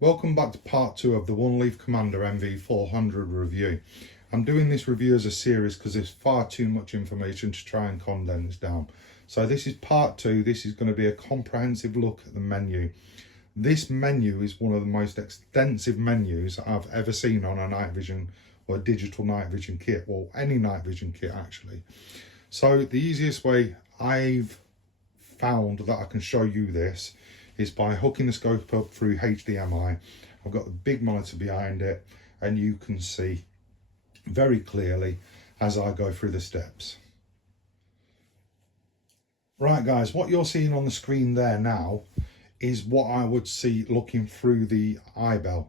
Welcome back to part 2 of the OneLeaf Commander NV400 review. I'm doing this review as a series because there's far too much information to try and condense down. So this is part 2. This is going to be a comprehensive look at the menu. This menu is one of the most extensive menus I've ever seen on a night vision or a digital night vision kit, or any night vision kit actually. So the easiest way I've found that I can show you this is by hooking the scope up through HDMI. I've got the big monitor behind it and you can see very clearly as I go through the steps. Right guys, what you're seeing on the screen there now is what I would see looking through the iBell.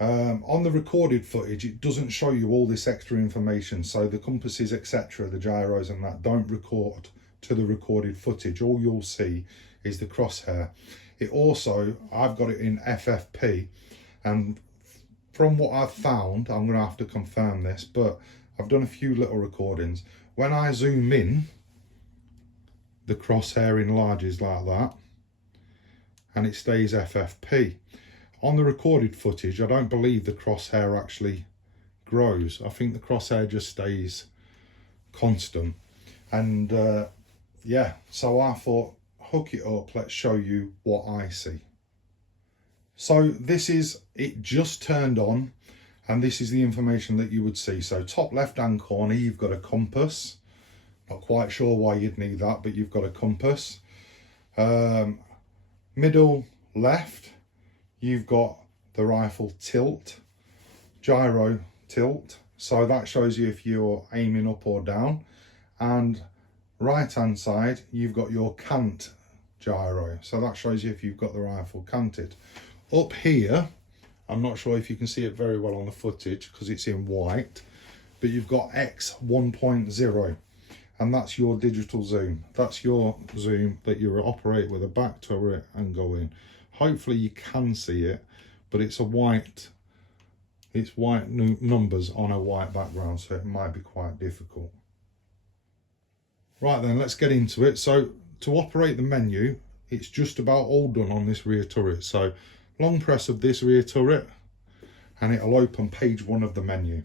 On the recorded footage it doesn't show you all this extra information, so the compasses etc, the gyros and that don't record to the recorded footage. All you'll see is the crosshair. It also, I've got it in FFP, and from what I've found, I'm going to have to confirm this, but I've done a few little recordings. When I zoom in, the crosshair enlarges like that and it stays FFP. On the recorded footage, I don't believe the crosshair actually grows. I think the crosshair just stays constant. And yeah, so I thought, hook it up, let's show you what I see. So this is it, just turned on, and this is the information that you would see. So top left hand corner you've got a compass. Not quite sure why you'd need that, but you've got a compass. Middle left you've got the rifle tilt, gyro tilt, so that shows you if you're aiming up or down. And right hand side you've got your cant gyro, so that shows you if you've got the rifle canted. Up here, I'm not sure if you can see it very well on the footage because it's in white, but you've got X 1.0, and that's your digital zoom. That's your zoom that you operate with a back turret and go in. Hopefully you can see it, but it's white numbers on a white background, so it might be quite difficult. Right then, let's get into it. So to operate the menu, it's just about all done on this rear turret. So long press of this rear turret and it'll open page 1 of the menu.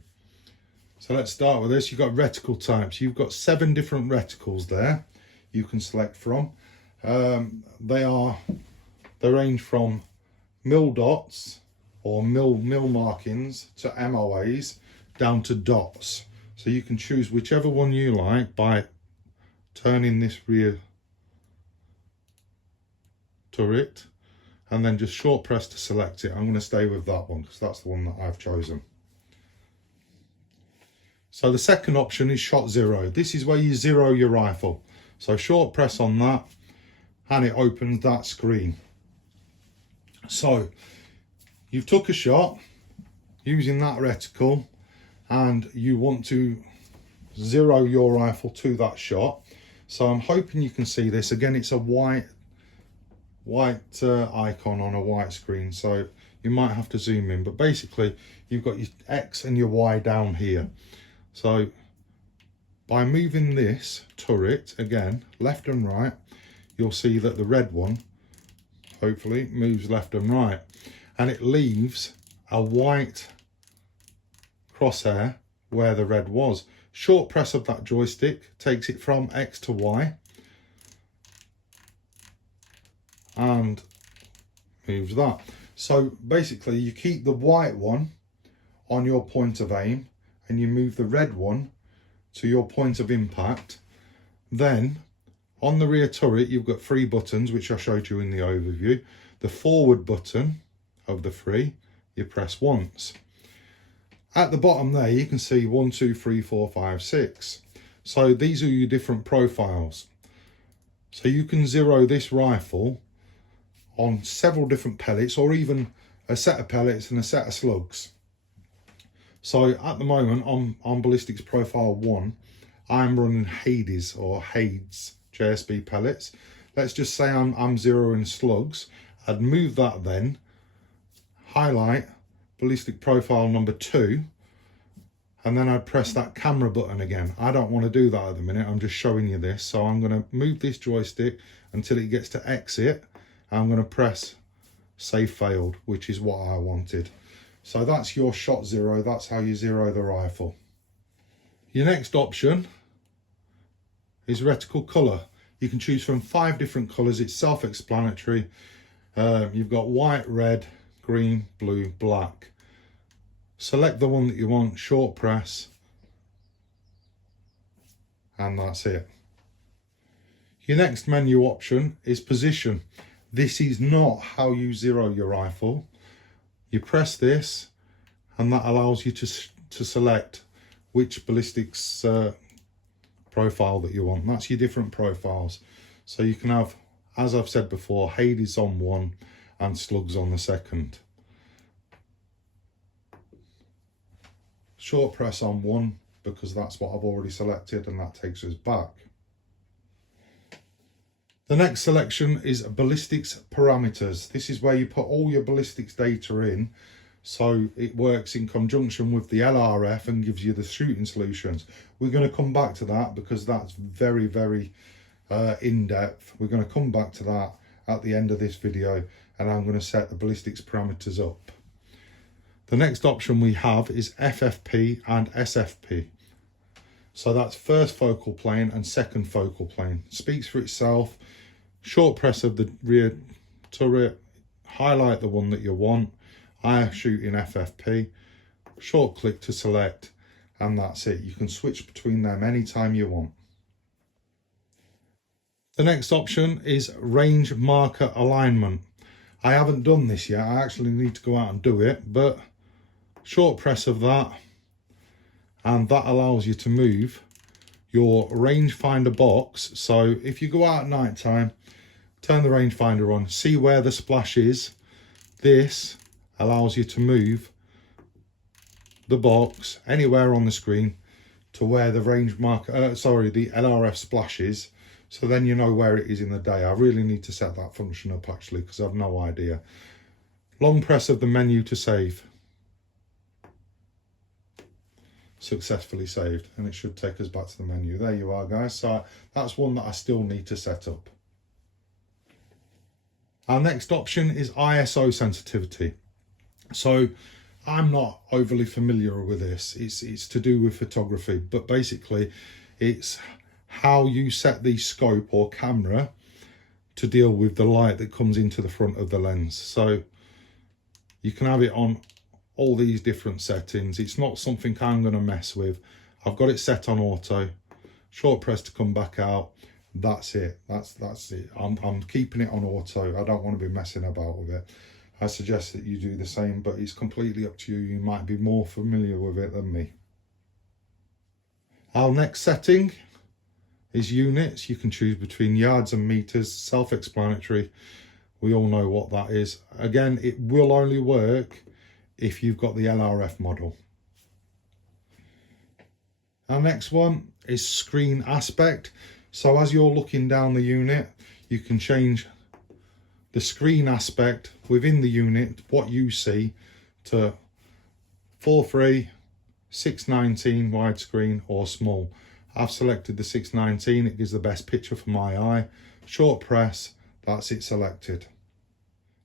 So let's start with this. You've got reticle types. You've got 7 different reticles there you can select from. They range from mil dots or mil markings to MOAs down to dots. So you can choose whichever one you like by turning this rear turret and then just short press to select it. I'm going to stay with that one because that's the one that I've chosen. So the second option is shot zero. This is where you zero your rifle. So short press on that and it opens that screen. So you've took a shot using that reticle and you want to zero your rifle to that shot. So I'm hoping you can see this. Again, it's a white icon on a white screen, so you might have to zoom in, but basically you've got your X and your Y down here. So by moving this turret again left and right, you'll see that the red one hopefully moves left and right, and it leaves a white crosshair where the red was. Short press of that joystick takes it from X to Y and moves that. So basically you keep the white one on your point of aim and you move the red one to your point of impact. Then on the rear turret you've got 3 buttons which I showed you in the overview. The forward button of the 3 you press once. At the bottom there you can see 1, 2, 3, 4, 5, 6. So these are your different profiles. So you can zero this rifle on several different pellets, or even a set of pellets and a set of slugs. So at the moment on ballistics profile 1 I'm running Hades or Hades JSB pellets. Let's just say I'm zeroing slugs. I'd move that then, highlight ballistic profile number 2, and then I'd press that camera button again. I don't want to do that at the minute, I'm just showing you this. So I'm going to move this joystick until it gets to exit. I'm going to press save failed, which is what I wanted. So that's your shot zero. That's how you zero the rifle. Your next option is reticle colour. You can choose from 5 different colours. It's self-explanatory. You've got white, red, green, blue, black. Select the one that you want, short press, and that's it. Your next menu option is position. This is not how you zero your rifle. You press this and that allows you to select which ballistics profile that you want. That's your different profiles. So you can have, as I've said before, Hades on one and slugs on the second. Short press on one because that's what I've already selected, and that takes us back. The next selection is ballistics parameters. This is where you put all your ballistics data in, so it works in conjunction with the LRF and gives you the shooting solutions. We're going to come back to that because that's very, very in-depth. We're going to come back to that at the end of this video, and I'm going to set the ballistics parameters up. The next option we have is FFP and SFP. So that's first focal plane and second focal plane. Speaks for itself. Short press of the rear turret, highlight the one that you want. I shoot in FFP. Short click to select, and that's it. You can switch between them anytime you want. The next option is range marker alignment. I haven't done this yet. I actually need to go out and do it, but short press of that, and that allows you to move your rangefinder box. So if you go out at night time, turn the rangefinder on, see where the splash is. This allows you to move the box anywhere on the screen to where the range marker, the LRF splash is. So then you know where it is in the day. I really need to set that function up actually because I've no idea. Long press of the menu to save. Successfully saved, and it should take us back to the menu. There you are, guys. So that's one that I still need to set up. Our next option is ISO sensitivity. So I'm not overly familiar with this. It's to do with photography, but basically it's how you set the scope or camera to deal with the light that comes into the front of the lens. So you can have it on all these different settings. It's not something I'm going to mess with. I've got it set on auto. Short press to come back out. That's it. That's it. I'm keeping it on auto. I don't want to be messing about with it. I suggest that you do the same, but it's completely up to you. You might be more familiar with it than me. Our next setting is units. You can choose between yards and meters. Self-explanatory. We all know what that is. Again, it will only work if you've got the LRF model. Our next one is screen aspect. So as you're looking down the unit, you can change the screen aspect within the unit, what you see, to 4:3, 6:19 widescreen or small. I've selected the 6:19, it gives the best picture for my eye. Short press, that's it selected.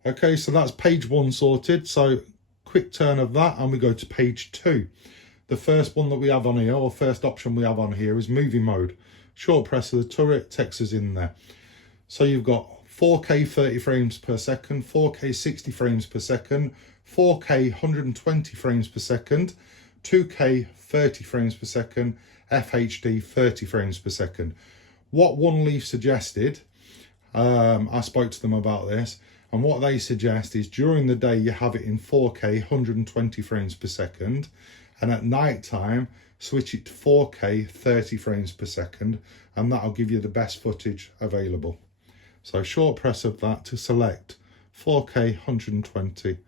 Okay, so that's page 1 sorted. So quick turn of that and we go to page 2. The first one that we have on here, or first option we have on here, is movie mode. Short press of the turret takes us in there. So you've got 4K 30 frames per second, 4K 60 frames per second, 4K 120 frames per second, 2K 30 frames per second, FHD 30 frames per second. What OneLeaf suggested, I spoke to them about this, and what they suggest is during the day you have it in 4K 120 frames per second, and at night time switch it to 4K 30 frames per second, and that'll give you the best footage available. So short press of that to select 4K 120,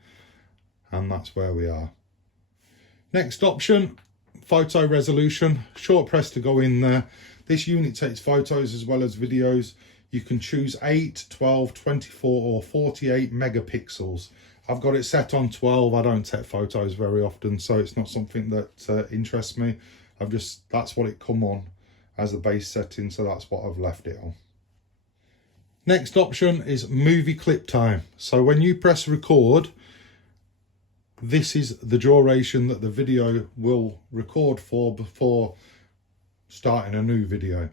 and that's where we are. Next option, photo resolution. Short press to go in there. This unit takes photos as well as videos. You can choose 8, 12, 24 or 48 megapixels. I've got it set on 12. I don't take photos very often, so it's not something that interests me. That's what it come on as the base setting, so that's what I've left it on. Next option is movie clip time. So when you press record, this is the duration that the video will record for before starting a new video.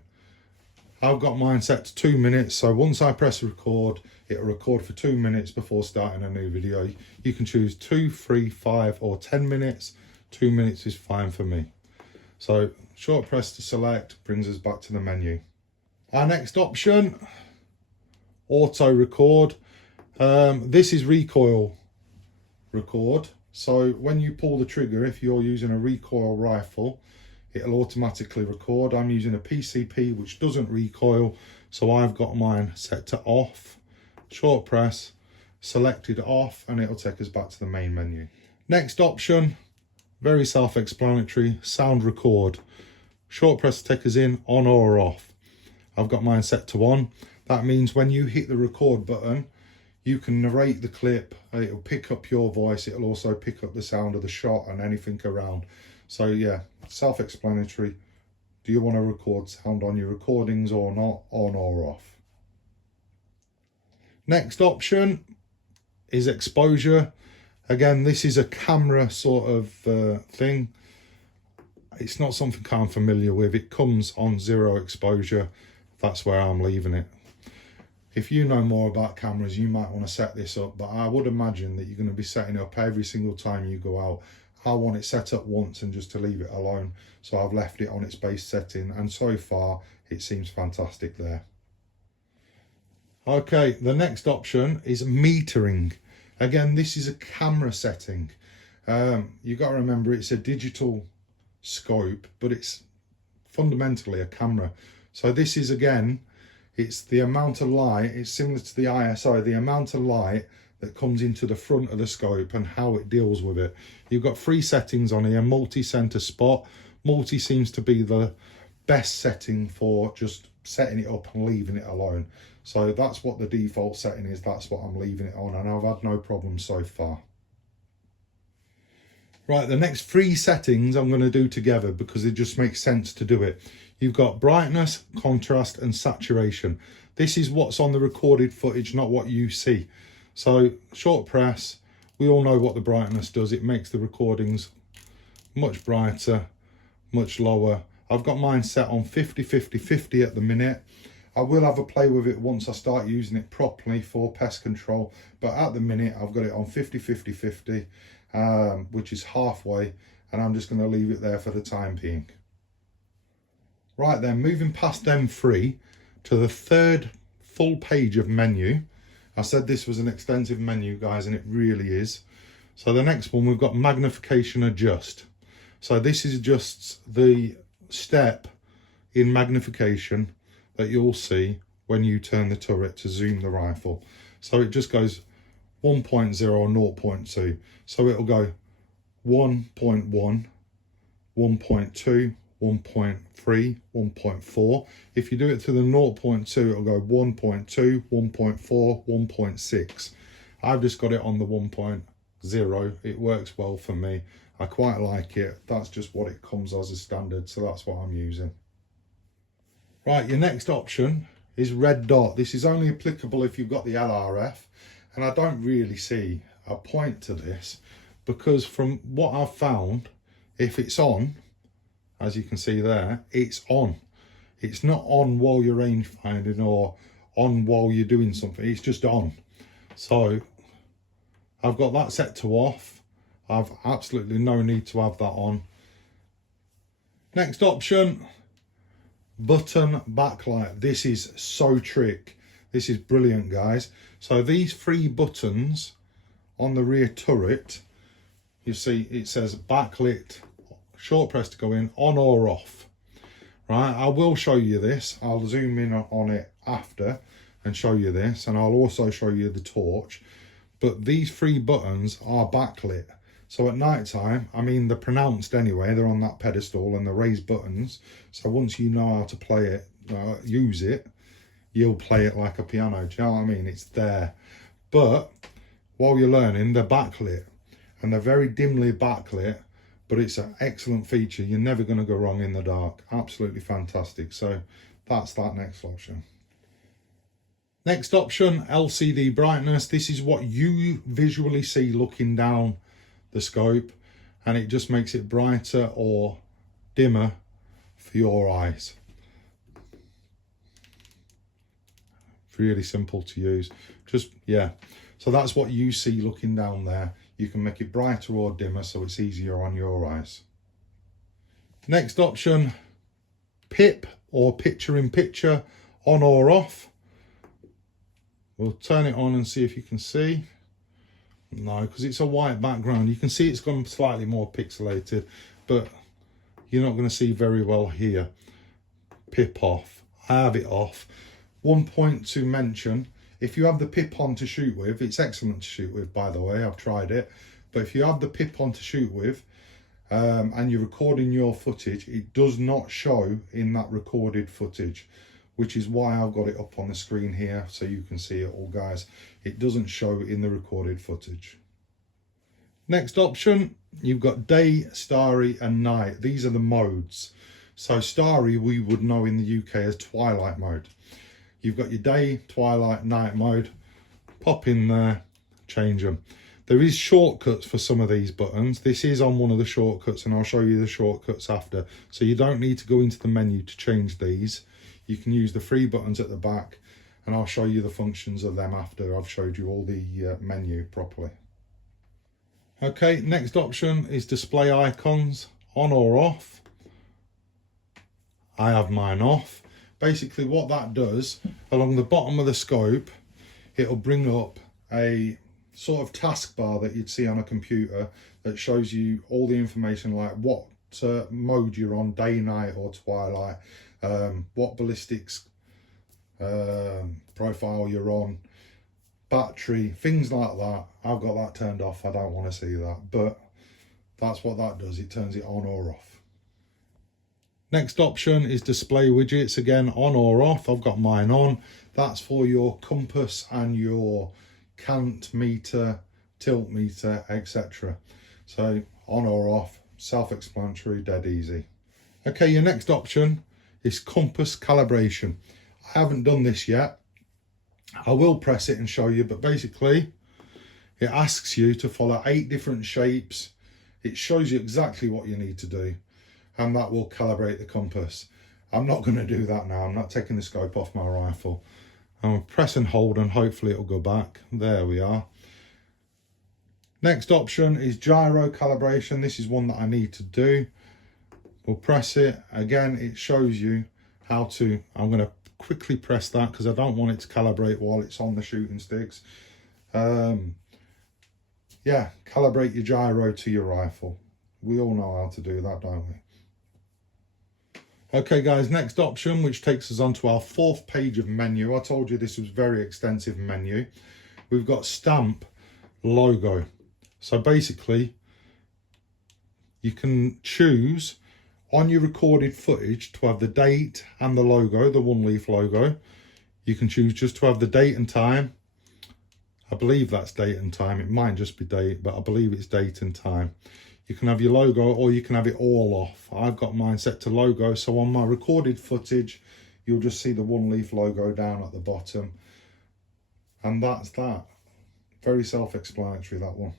I've got mine set to 2 minutes, so once I press record, it'll record for 2 minutes before starting a new video. You can choose 2, 3, 5 or 10 minutes. 2 minutes is fine for me. So short press to select brings us back to the menu. Our next option, auto record. This is recoil record. So when you pull the trigger, if you're using a recoil rifle, it'll automatically record. I'm using a PCP which doesn't recoil, so I've got mine set to off. Short press, selected off, and it'll take us back to the main menu. Next option, very self-explanatory, sound record. Short press to take us in, on or off. I've got mine set to on. That means when you hit the record button, you can narrate the clip, it'll pick up your voice, it'll also pick up the sound of the shot and anything around. So yeah, self-explanatory. Do you want to record sound on your recordings or not, on or off? Next option is exposure. Again, this is a camera sort of thing. It's not something I'm familiar with. It comes on 0 exposure. That's where I'm leaving it. If you know more about cameras, you might want to set this up, but I would imagine that you're going to be setting it up every single time you go out. I want it set up once and just to leave it alone. So I've left it on its base setting, and so far it seems fantastic there. Okay, the next option is metering. Again, this is a camera setting. You got to remember it's a digital scope, but it's fundamentally a camera. So this is, again, it's the amount of light, it's similar to the ISO, the amount of light that comes into the front of the scope and how it deals with it. You've got 3 settings on here, multi-center spot. Multi seems to be the best setting for just setting it up and leaving it alone. So that's what the default setting is, that's what I'm leaving it on, and I've had no problems so far. Right, the next 3 settings I'm going to do together because it just makes sense to do it. You've got brightness, contrast and saturation. This is what's on the recorded footage, not what you see. So short press, we all know what the brightness does. It makes the recordings much brighter, much lower. I've got mine set on 50, 50, 50 at the minute. I will have a play with it once I start using it properly for pest control, but at the minute I've got it on 50, 50, 50, which is halfway, and I'm just going to leave it there for the time being. Right then, moving past them 3 to the 3rd full page of menu. I said this was an extensive menu, guys, and it really is. So the next one, we've got magnification adjust. So this is just the step in magnification that you'll see when you turn the turret to zoom the rifle. So it just goes 1.0 or 0.2. So it'll go 1.1, 1.2, 1.3, 1.4. If you do it to the 0.2, it'll go 1.2, 1.4, 1.6. I've just got it on the 1.0. It works well for me. I quite like it. That's just what it comes as a standard, so that's what I'm using. Right, your next option is red dot. This is only applicable if you've got the LRF, and I don't really see a point to this because from what I've found, if it's on, as you can see there, it's on. It's not on while you're range finding or on while you're doing something. It's just on. So I've got that set to off. I've absolutely no need to have that on. Next option, button backlight. This is so trick. This is brilliant, guys. So these 3 buttons on the rear turret, you see it says backlit, short press to go in, on or off. Right, I will show you this. I'll zoom in on it after and show you this, and I'll also show you the torch. But these 3 buttons are backlit. So at night time, I mean, they're pronounced anyway, they're on that pedestal and the raised buttons. So once you know how to play it, use it, you'll play it like a piano. Do you know what I mean? It's there. But while you're learning, they're backlit, and they're very dimly backlit, but it's an excellent feature. You're never going to go wrong in the dark. Absolutely fantastic. So that's that next option. Next option, LCD brightness. This is what you visually see looking down the scope, and it just makes it brighter or dimmer for your eyes. Really simple to use. Just, yeah. So that's what you see looking down there. You can make it brighter or dimmer so it's easier on your eyes. Next option, PIP or picture in picture, on or off. We'll turn it on and see if you can see. No, because it's a white background. You can see it's gone slightly more pixelated, but you're not going to see very well here. PIP off. I have it off. One point to mention, if you have the PIP on to shoot with, it's excellent to shoot with, by the way, I've tried it. But if you have the PIP on to shoot with, and you're recording your footage, it does not show in that recorded footage, which is why I've got it up on the screen here so you can see it all, guys. It doesn't show in the recorded footage. Next option, you've got day, starry and night. These are the modes. So starry we would know in the UK as twilight mode. You've got your day, twilight, night mode. Pop in there, change them. There is shortcuts for some of these buttons. This is on one of the shortcuts and I'll show you the shortcuts after. So you don't need to go into the menu to change these. You can use the three buttons at the back and I'll show you the functions of them after I've showed you all the menu properly. Okay, next option is display icons, on or off. I have mine off. Basically what that does, along the bottom of the scope, it'll bring up a sort of taskbar that you'd see on a computer that shows you all the information like what mode you're on, day, night or twilight, what ballistics profile you're on, battery, things like that. I've got that turned off, I don't want to see that, but that's what that does, it turns it on or off. Next option is display widgets, again on or off. I've got mine on. That's for your compass and your cant meter, tilt meter, etc. So on or off, self-explanatory, dead easy. Okay, your next option is compass calibration. I haven't done this yet. I will press it and show you, but basically it asks you to follow 8 different shapes. It shows you exactly what you need to do, and that will calibrate the compass. I'm not going to do that now. I'm not taking the scope off my rifle. I'm going to press and hold and hopefully it'll go back. There we are. Next option is gyro calibration. This is one that I need to do. We'll press it. Again, it shows you how to, I'm going to quickly press that because I don't want it to calibrate while it's on the shooting sticks. Yeah, calibrate your gyro to your rifle. We all know how to do that, don't we? Okay guys, next option, which takes us on to our 4th page of menu. I told you this was a very extensive menu. We've got stamp, logo. So basically, you can choose on your recorded footage to have the date and the logo, the OneLeaf logo. You can choose just to have the date and time. I believe that's date and time. It might just be date, but I believe it's date and time. You can have your logo or you can have it all off. I've got mine set to logo, so on my recorded footage you'll just see the OneLeaf logo down at the bottom, and that's that. Very self-explanatory, that one.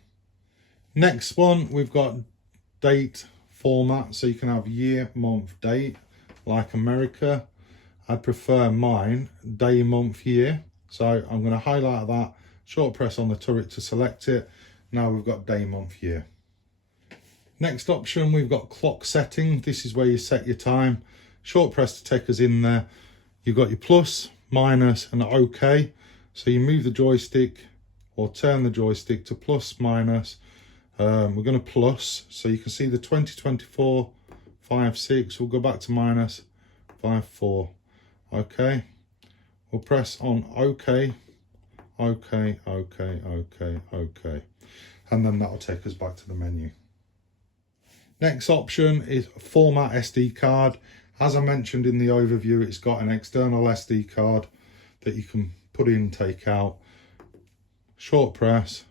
Next one, we've got date format, so you can have year, month, date like America. I'd prefer mine day, month, year, so I'm going to highlight that, short press on the turret to select it. Now we've got day, month, year. Next option, we've got clock setting. This is where you set your time. Short press to take us in there. You've got your plus, minus and OK. So you move the joystick or turn the joystick to plus, minus. We're going to plus, so you can see the 2024 5.6. We'll go back to minus 5.4. OK. We'll press on OK, OK, OK, OK, OK. And then that'll take us back to the menu. Next option is format SD card. As I mentioned in the overview, it's got an external SD card that you can put in, take out. Short press,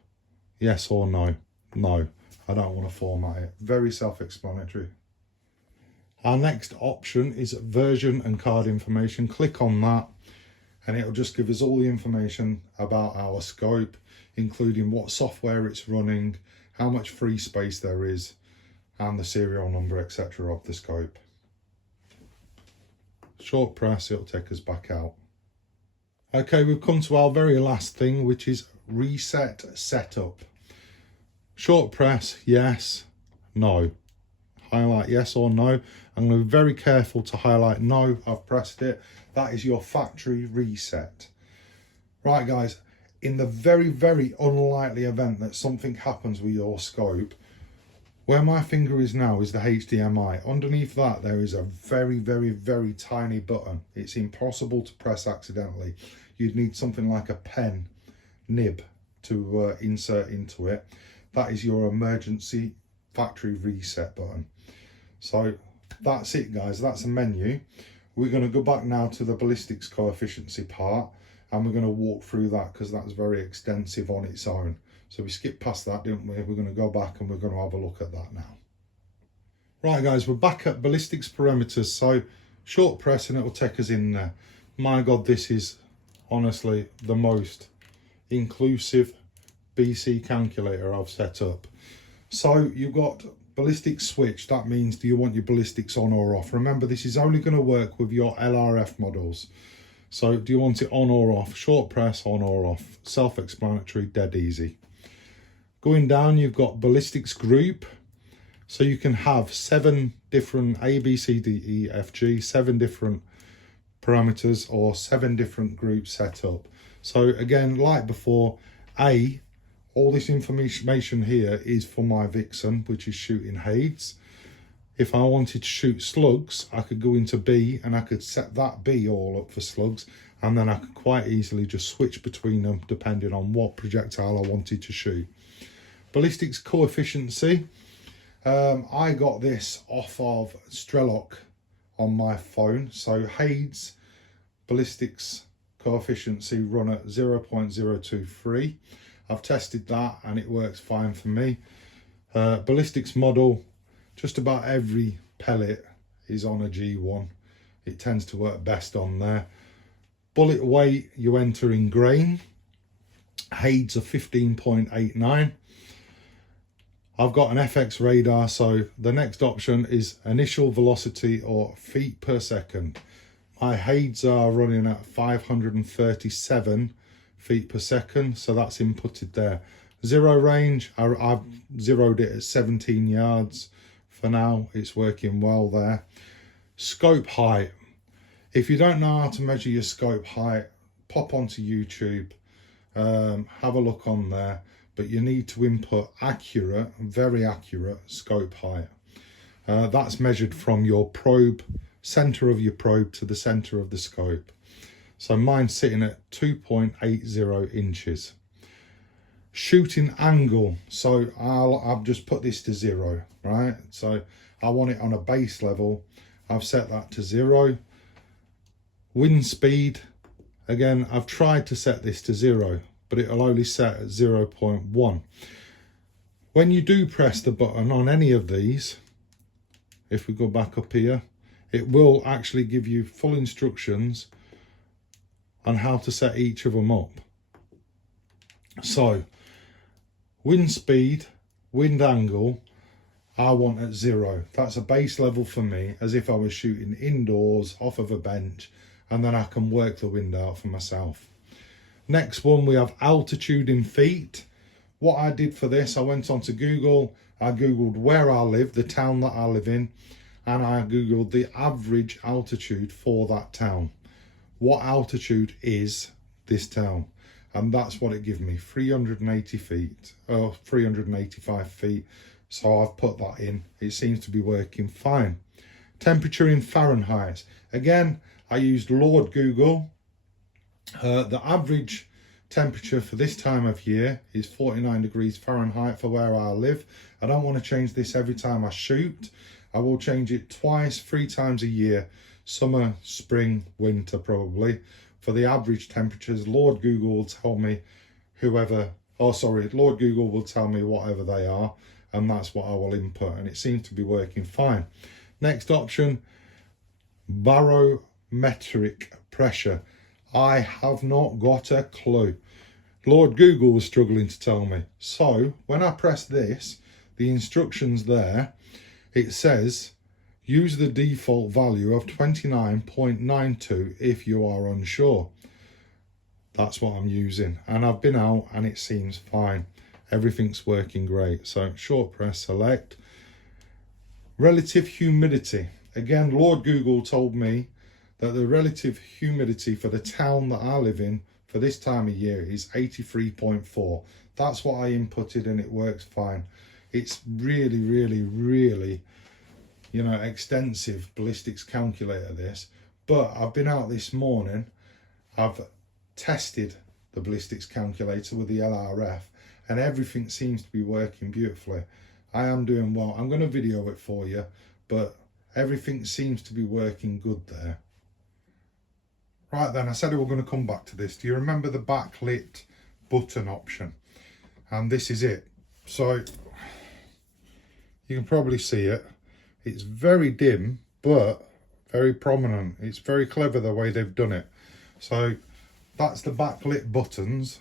yes or no. No, I don't want to format it. Very self-explanatory. Our next option is version and card information. Click on that. and it'll just give us all the information about our scope, including what software it's running, how much free space there is, and the serial number, etc. of the scope. Short press, it'll take us back out. Okay, we've come to our very last thing, which is reset setup. Short press, yes, no. Highlight yes or no. I'm going to be very careful to highlight no. I've pressed it. That is your factory reset. Right guys, in the very, very unlikely event that something happens with your scope, where my finger is now is the HDMI. Underneath that there is a very, very, very tiny button. It's impossible to press accidentally. You'd need something like a pen nib to insert into it. That is your emergency factory reset button. So that's it guys, that's a menu. We're going to go back now to the ballistics coefficiency part, and we're going to walk through that because that's very extensive on its own. So we skipped past that, didn't we? We're going to go back and we're going to have a look at that now. Right guys, we're back at ballistics parameters. So short press and it'll take us in there. My God, this is honestly the most inclusive BC calculator I've set up. So you've got ballistics switch. That means, do you want your ballistics on or off? Remember, this is only going to work with your LRF models. So do you want it on or off? Short press, on or off. Self-explanatory, dead easy. Going down, you've got ballistics group. So you can have 7 different A, B, C, D, E, F, G, 7 different parameters or 7 different groups set up. So again, like before, A, all this information here is for my Vixen, which is shooting Hades. If I wanted to shoot slugs, I could go into B and I could set that B all up for slugs, and then I could quite easily just switch between them depending on what projectile I wanted to shoot. Ballistics coefficiency, I got this off of Strelok on my phone. So Hades ballistics coefficiency run at 0.023. I've tested that and it works fine for me. Ballistics model, just about every pellet is on a G1. It tends to work best on there. Bullet weight, you enter in grain. Hades are 15.89. I've got an FX radar, so the next option is initial velocity or feet per second. My Hades are running at 537 feet per second, so that's inputted there. Zero range, I've zeroed it at 17 yards. For now, it's working well there. Scope height. If you don't know how to measure your scope height, pop onto YouTube, have a look on there. But you need to input accurate, very accurate scope height. That's measured from your probe, center of your probe to the center of the scope. So mine's sitting at 2.80 inches. Shooting angle. So I've just put this to 0, right? So I want it on a base level. I've set that to 0. Wind speed. Again, I've tried to set this to 0. But it'll only set at 0.1. When you do press the button on any of these, if we go back up here, it will actually give you full instructions on how to set each of them up. So, wind speed, wind angle, I want at 0. That's a base level for me, as if I was shooting indoors off of a bench, and then I can work the wind out for myself. Next one, we have altitude in feet. What I did for this, I went onto Google, I Googled where I live, the town that I live in, and I Googled the average altitude for that town. What altitude is this town? And that's what it gave me, 380 feet, or 385 feet. So I've put that in. It seems to be working fine. Temperature in Fahrenheit. Again, I used Lord Google. The average temperature for this time of year is 49 degrees Fahrenheit for where I live. I don't want to change this every time I shoot. I will change it twice, 3 times a year. Summer, spring, winter probably. For the average temperatures, Lord Google will tell me Lord Google will tell me whatever they are, and that's what I will input, and it seems to be working fine. Next option, barometric pressure. I have not got a clue. Lord Google was struggling to tell me. So when I press this, the instructions there, it says use the default value of 29.92 if you are unsure. That's what I'm using, and I've been out and it seems fine. Everything's working great. So short press select. Relative humidity. Again, Lord Google told me that the relative humidity for the town that I live in for this time of year is 83.4. That's what I inputted and it works fine. It's really, really, really, you know, extensive ballistics calculator this. But I've been out this morning, I've tested the ballistics calculator with the LRF and everything seems to be working beautifully. I am doing well. I'm going to video it for you, but everything seems to be working good there. Right then, I said we were going to come back to this. Do you remember the backlit button option? And this is it. So you can probably see it. It's very dim, but very prominent. It's very clever the way they've done it. So that's the backlit buttons,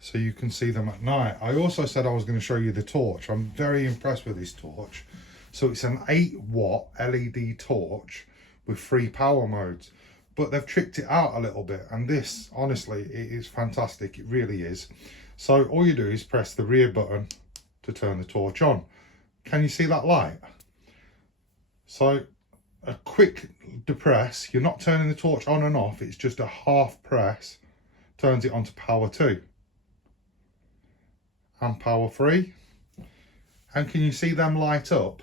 so you can see them at night. I also said I was going to show you the torch. I'm very impressed with this torch. So it's an 8-watt LED torch with 3 power modes, but they've tricked it out a little bit, and this, honestly, it is fantastic. It really is. So all you do is press the rear button to turn the torch on. Can you see that light? So a quick depress, you're not turning the torch on and off, it's just a half press, turns it on to power 2 and power 3. And can you see them light up?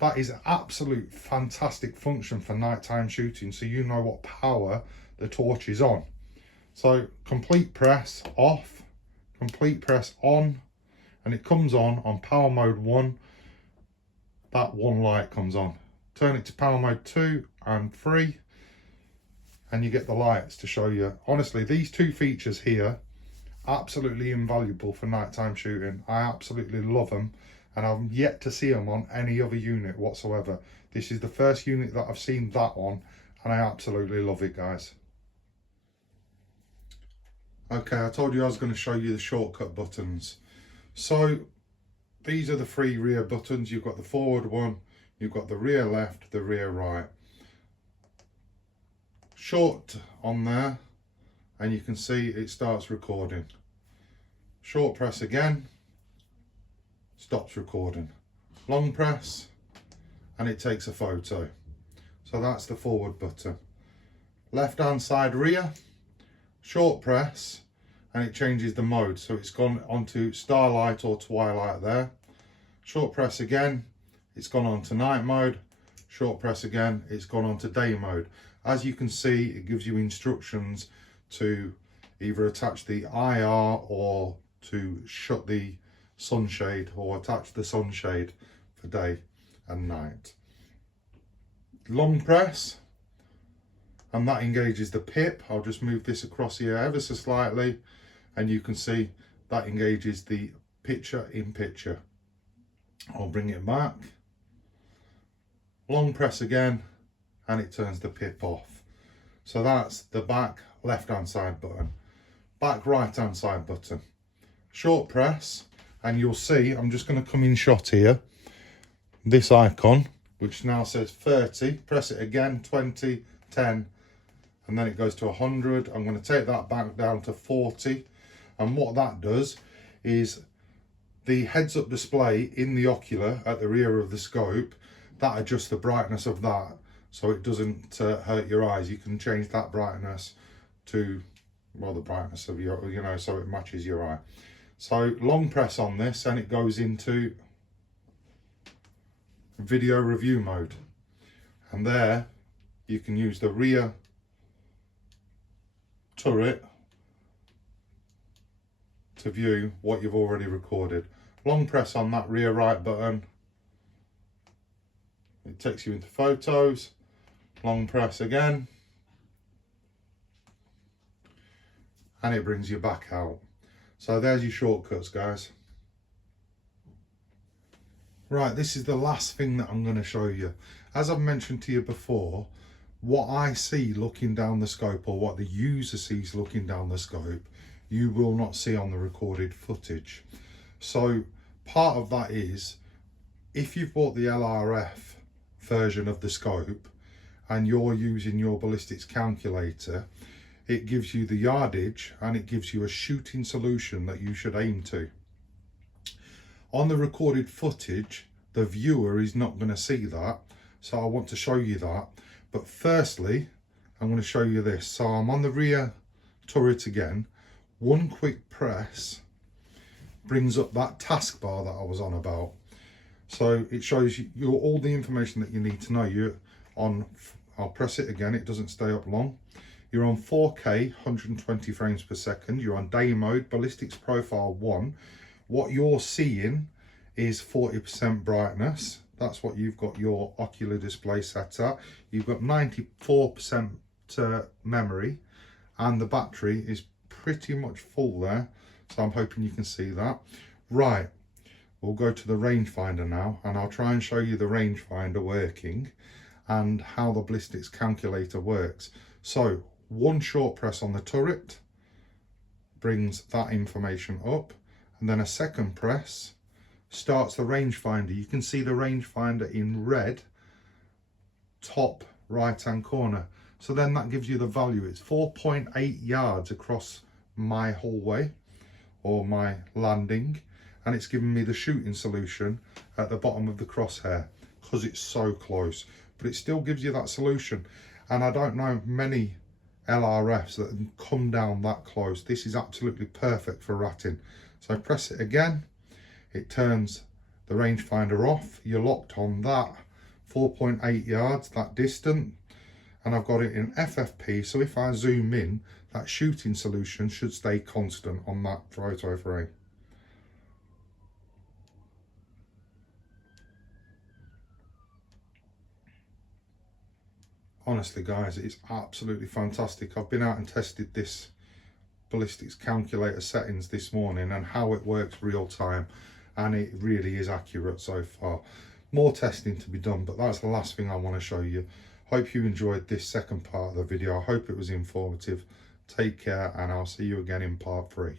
That is an absolute fantastic function for nighttime shooting, so you know what power the torch is on. So complete press off, complete press on, and it comes on power mode 1. That one light comes on. Turn it to power mode 2 and 3 and you get the lights to show you. Honestly, these two features here, absolutely invaluable for nighttime shooting. I absolutely love them, and I've yet to see them on any other unit whatsoever. This is the first unit that I've seen that on, and I absolutely love it, guys. Okay, I told you I was going to show you the shortcut buttons. So these are the 3 rear buttons. You've got the forward one, you've got the rear left, the rear right. Short on there, and you can see it starts recording. Short press again, stops recording. Long press, and it takes a photo. So that's the forward button. Left hand side rear, short press, and it changes the mode. So it's gone onto starlight or twilight there. Short press again, it's gone on to night mode. Short press again, it's gone on to day mode. As you can see, it gives you instructions to either attach the IR or to shut the sunshade, or attach the sunshade for day and night. Long press, and that engages the pip. I'll just move this across here ever so slightly, and you can see that engages the picture in picture. I'll bring it back. Long press again, and it turns the pip off. So that's the back left hand side button. Back right hand side button. Short press, and you'll see, I'm just going to come in shot here, this icon, which now says 30, press it again, 20, 10, and then it goes to 100. I'm going to take that back down to 40, and what that does is the heads up display in the ocular at the rear of the scope, that adjusts the brightness of that so it doesn't hurt your eyes. You can change that brightness to, well, the brightness of your, you know, so it matches your eye. So long press on this and it goes into video review mode, and there you can use the rear turret to view what you've already recorded. Long press on that rear right button, it takes you into photos. Long press again, and it brings you back out. So there's your shortcuts, guys. Right, this is the last thing that I'm going to show you. As I've mentioned to you before, what I see looking down the scope, or what the user sees looking down the scope, you will not see on the recorded footage. So part of that is, if you've bought the LRF version of the scope and you're using your ballistics calculator, it gives you the yardage and it gives you a shooting solution that you should aim to. On the recorded footage, the viewer is not going to see that, so I want to show you that. But firstly, I'm going to show you this. So I'm on the rear turret again. One quick press brings up that taskbar that I was on about. So it shows you all the information that you need to know. You're on, I'll press it again, it doesn't stay up long. You're on 4K, 120 frames per second. You're on day mode, ballistics profile 1. What you're seeing is 40% brightness. That's what you've got your ocular display set at. You've got 94% memory, and the battery is pretty much full there. So I'm hoping you can see that. Right, we'll go to the rangefinder now, and I'll try and show you the rangefinder working and how the ballistics calculator works. So one short press on the turret brings that information up, and then a second press starts the rangefinder. You can see the rangefinder in red, top right hand corner. So then that gives you the value. It's 4.8 yards across my hallway or my landing, and it's giving me the shooting solution at the bottom of the crosshair because it's so close, but it still gives you that solution. And I don't know many LRFs that come down that close. This is absolutely perfect for ratting. So press it again, it turns the rangefinder off. You're locked on that 4.8 yards, that distant, and I've got it in FFP, so if I zoom in, that shooting solution should stay constant on that photo frame. Honestly guys, it's absolutely fantastic. I've been out and tested this ballistics calculator settings this morning and how it works real time, and it really is accurate so far. More testing to be done, but that's the last thing I want to show you. Hope you enjoyed this second part of the video. I hope it was informative. Take care, and I'll see you again in part 3.